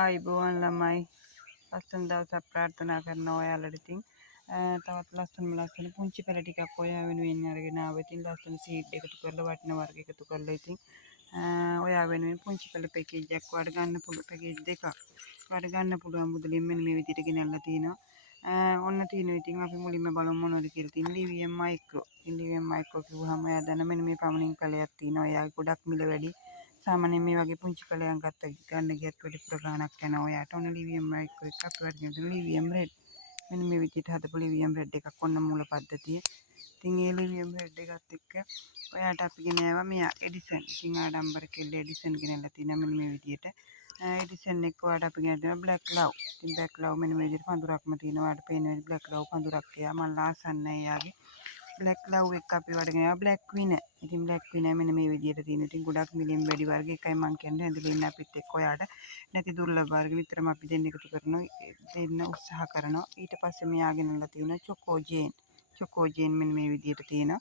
ආයිබෝවන් ළමයි ලස්සන දවසක් ප්‍රාර්ථනා කරනවා ඔයාලට. ඉතින් තවත් ලස්සන පුංචි පැල ටිකක් ඔයා වෙනුවෙන් අරගෙන ආවා. ඉතින් ලස්සන සීඩ් එකතු කරලා වටින වර්ග එකතු කරලා ඉතින් ඔයා වෙනුවෙන් පුංචි පැල පැකේජ් එකක් ඔයාලට ගන්න පුළුවන්. පැකේජ් දෙකක් ඔයාලට ගන්න පුළුවන් මුදලින් මෙන්න මේ විදිහට ගෙනල්ලා තිනවා. ඔන්න තියෙනවා. ඉතින් අපි මුලින්ම බලමු මොනවද කියලා. තියෙන ලිවියම් මයික්‍රෝ. ඉතින් ලිවියම් මයික්‍රෝ කිව්වහම ඔයා දන්න මෙන්න මේ පමණින් පැලයක් තියෙනවා. එයාගේ ගොඩක් මිල වැඩි. සාමාන්‍යයෙන් මේ වගේ පුංචි පැලයක් ගන්න ගියත් වැඩි ප්‍රගාණක් යනවා. ඔයාට ඕන ලිවියම් මයික්‍රෝ එකක් අපි වර්ගයෙන් ලිවියම් රෙඩ්. මෙන්න මේ විදිහට හදපු ලිවියම් රෙඩ් එකක් ඔන්න මූල පද්ධතිය. ඉතින් ඒ ලිවියම් රෙඩ් එකත් එක්ක ඔයාට අපි ගෙනාවා මෙයා එඩිසන්. ඉතින් ආඩම්බර කෙල්ල එඩිසන් ගෙනල්ලා තිනා මෙන්න මේ විදිහට. එඩිසන් එක ඔයාට අපි ගෙනල්ලා බ්ලැක් ලව්. ඉතින් බ්ලැක් ලව් මෙන්න මේ විදිහට පඳුරක්ම තියෙනවා. ඔයාට පේන විදිහට බ්ලැක් ලව් පඳුරක් එයා මම ආසන්නයි එයාගේ. බ්ලැක් ලව් එක අපි වඩගෙන බ්ලැක් විනර්. ඉතින් බ්ලැක් විනර් මෙන්න මේ විදිහට තියෙන. ඉතින් ගොඩක් මිලියන් වැඩි වර්ග එකයි මම කියන්නේ ඇඳලා ඉන්න අපිත් එක්ක ඔයාට නැති දුර්ලභ වර්ග විතරම අපි දෙන්න එකතු කරනවා දෙන්න උත්සාහ කරනවා. ඊට පස්සේ මෙයා ගෙනල්ලා තියෙනවා චොකෝ ජේන් මෙන්න මේ විදිහට තියෙනවා.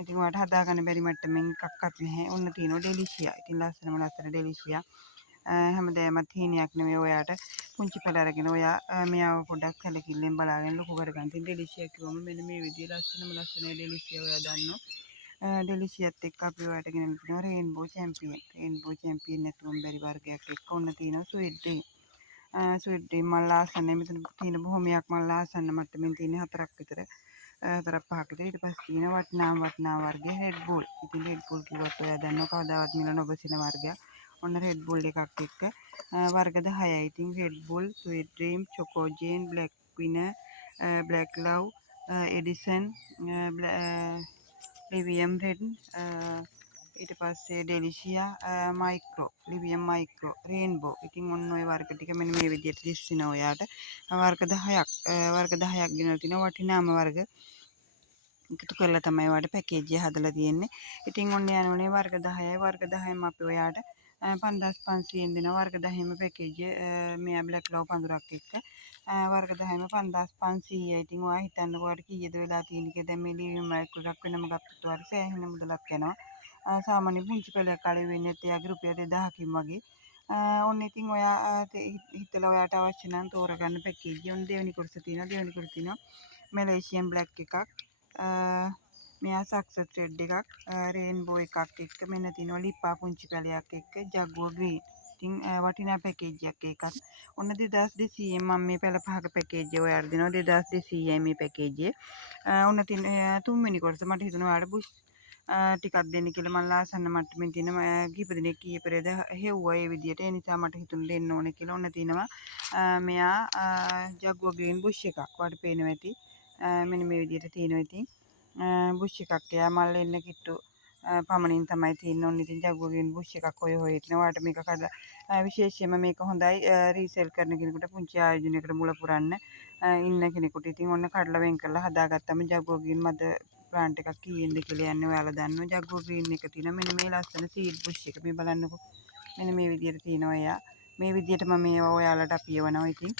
ඉතින් ඔයාට හදාගන්න බැරි මට්ටමින් එකක්වත් නැහැ. ඔන්න තියෙනවා ඩෙලිෂියා. ඉතින් ලස්සන ඩෙලිෂියා. හැමදේමත් හීනයක් නෙමෙයි ඔයාට පුංචි පැල අරගෙන ඔයා මෙයාව පොඩ්ඩක් සැලකිල්ලෙන් බලාගෙන ලොකු කරගන්න. ඉතින් ඩෙලිෂියා කිව්වම මෙන්න මේ විදිහේ ලස්සන ඩෙලිෂියා ඔයා දන්නවා. ඩෙලිෂියත් එක්ක අපි ඔයාට ගෙනල්ලා තියෙනවා රේන්බෝ චැම්පියන්. රේන්බෝ චැම්පියන් නැතුවම බැරි වර්ගයක් එක්ක ඔන්න තියෙනවා ස්වීට් ඩ්‍රීම්. ස්වීට් ඩ්‍රීම් මල් ආසන්න මෙතන තියෙන බොහොමයක් මල් ආසන්න මට්ටමින් තියෙන හතරක් විතර. හතරක් පහක් විතර. ඊට පස්සේ තියෙන වටිනා වර්ගයේ රෙඩ් බුල්. ඉතින් රෙඩ් බුල් කිව්වත් ඔයා දන්නවා කවදාවත් මිල නොබසින වර්ගයක්. ඔන්න රෙඩ් බුල් එකක් එක්ක වර්ග 10යි. ඉතින් Red Bull, Sweet Dream, Choco Jane, Black Winner, Black Love, Edison, ලිවියම් රෙඩ්, ඊට පස්සේ ඩෙලිෂියා, මයික්‍රෝ, ලිවියම් මයික්‍රෝ, රේන්බෝ. ඉතින් ඔන්න ඔය වර්ග ටික මෙන්න මේ විදිහට දිස්සිනවා ඔයාට. වර්ග 10ක් ගෙනල්ලා තිනවා වටිනාම වර්ග එකතු කරලා තමයි ඔයාලට පැකේජ් එක හදලා තියෙන්නේ. ඉතින් ඔන්න යනෝනේ වර්ග 10යි. වර්ග 10ෙම අපි ඔයාට 5500ෙන් දෙනවා. වර්ග 10ෙම පැකේජ් මෙයා බ්ලැක් ලව් පඳුරක් එක්ක. වර්ග 10ෙම 5500යි. ඉතින් ඔයා හිතන්නකෝ ඔයාලට කීයද වෙලා තියෙන්නේ කියලා. දැන් මේ ලිවියම් මයික්‍රෝ එකක් වෙනම ගත්තොත් ඔයාලට සෑහෙන මුදලක් යනවා. සාමාන්‍ය පුංචි පැලයක් අඩු වෙන්නේ නැත්නම් එයාගේ රුපියල් 2000කින් වගේ. ඔන්න ඉතින් ඔයා හිතලා ඔයාට අවශ්‍ය නම් තෝරගන්න පැකේජ්. ඔන්න දෙවෙනි කොටස තියෙනවා. මැලේසියන් බ්ලැක් එකක්. මෙයා සක්සස් රෙඩ් එකක්. රේන්බෝ එකක් එක්ක මෙන්න තියෙනවා ලිප්පා පුංචි පැලයක් එක්ක ජගුවර් ග්‍රීන්. ඉතින් වටිනා පැකේජ් එකක් ඒකත්. ඔන්න 2200ෙන් මම මේ පැල පහක පැකේජ් එක ඔයාලට දෙනවා 2200යි මේ පැකේජ් එක. ඔන්න තුන්වෙනි කොටස මට හිතුණා ඔයාලට බුෂ් ටිකක් දෙන්න කියලා. මම ආසන්න මට්ටමින් තියෙන කීප දෙනෙක් කීය පෙරේද හෙව්වා ඒ විදියට. ඒ නිසා මට හිතුණා දෙන්න ඕනේ කියලා. ඔන්න තියෙනවා මෙයා ජගුවර් ග්‍රීන් බුෂ් එකක්. ඔයාලට පේනවා ඇති. මෙන්න මේ විදියට තියෙනවා. ඉතින් බුෂ් එකක් එයා මල් එන්න කිට්ටු පමණින් තමයි තියෙන්නේ. ඔන්න ඉතින් ජගුවර් ග්‍රීන් බුෂ් එකක් ඔය ඉන්නවා. ඔයාලට මේක විශේෂයෙන්ම මේක හොඳයි රීසෙල් කරන කෙනෙකුට පුංචි ආයෝජනයකට මුල පුරන්න ඉන්න කෙනෙකුට. ඉතින් ඔන්න කඩලා වෙන් කරලා හදාගත්තම ජගුවර් ග්‍රීන් මද ප්ලාන්ට් එකක් කීයෙන්ද කියලා යන්නේ ඔයාලා දන්නවා. ජගුවර් ග්‍රීන් එක තියෙනවා. මෙන්න මේ ලස්සන සීඩ් බුෂ් එක මේ බලන්නකෝ. මෙන්න මේ විදියට තියෙනවා එයා. මේ විදියට මම මේවා ඔයාලට අපි එවනවා. ඉතින්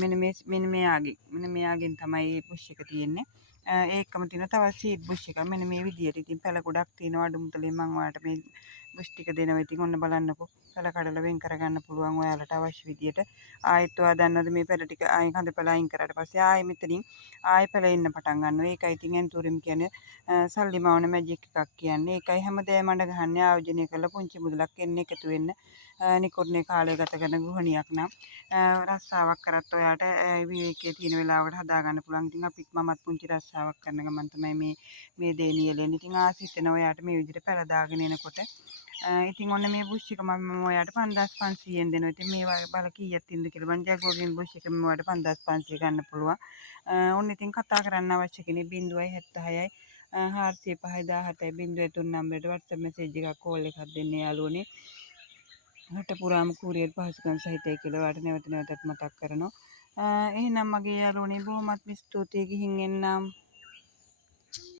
මෙන්න මෙයාගෙන් තමයි මේ බුෂ් එක තියෙන්නේ. ඒකම තියෙන තවත් සීඩ් බුෂ් එකක් මෙන්න මේ විදියට. ඉතින් පැල ගොඩක් තියෙනවා. අඩු මුදලින් මම ඔයාලට මේ බුෂ් ටික දෙනවා. ඉතින් ඔන්න බලන්නකෝ. පැල කඩලා වෙන් කරගන්න පුළුවන් ඔයාලට අවශ්‍ය විදියට. ආයෙත් ඔයා දන්නවද මේ පැල ටික ආයෙ කඳ පැල අයින් කරාට පස්සේ ආයෙ මෙතනින් ආයෙ පැල එන්න පටන් ගන්නවා. ඒකයි ඉතින් ඇන්තූරියම් කියන්නේ සල්ලි මවන මැජික් එකක් කියන්නේ. ඒකයි හැමදේම අඬ ගහන්නේ ආයෝජනය කරලා පුංචි මුදලක් එන්නේ එකතු වෙන්න. නිකොඩ්නේ කාලය ගත කරන ගෘහණියක් නම් රස්සාවක් කරත් ඔයාට විවේකයේ තියෙන වෙලාවට හදාගන්න පුළුවන්. ඉතින් මමත් පුංචි රස්සාවක් කරන ගමන් තමයි මේ දේ නියැලෙන්නේ. ඉතින් ආසිත වෙන ඔයාට මේ විදිහට පැල දාගෙන එනකොට ඉතින් ඔන්න මේ බුෂ් එක මම ඔයාට 5500ෙන් දෙනවා. ඉතින් මේ බල කීයක් තින්ද කියලා මං ජගුවර් ග්‍රීන් බුෂ් එක මම ඔයාට 5500 ගන්න පුළුවන්. ඔන්න ඉතින් කතා කරන්න අවශ්‍ය කෙනෙක් 076යි 405යි 17යි 03 නම්බරයට WhatsApp මැසේජ් එකක් කෝල් එකක් දෙන්න යාළුවනේ. රට පුරාම කුරියර් පහසුකම් සහිතයි කියලා ඔයාලට නැවතත් මතක් කරනවා. එහෙනම් මගේ යාළුවනේ බොහොමත් ස්තුතියි ගිහින් එන්නම්.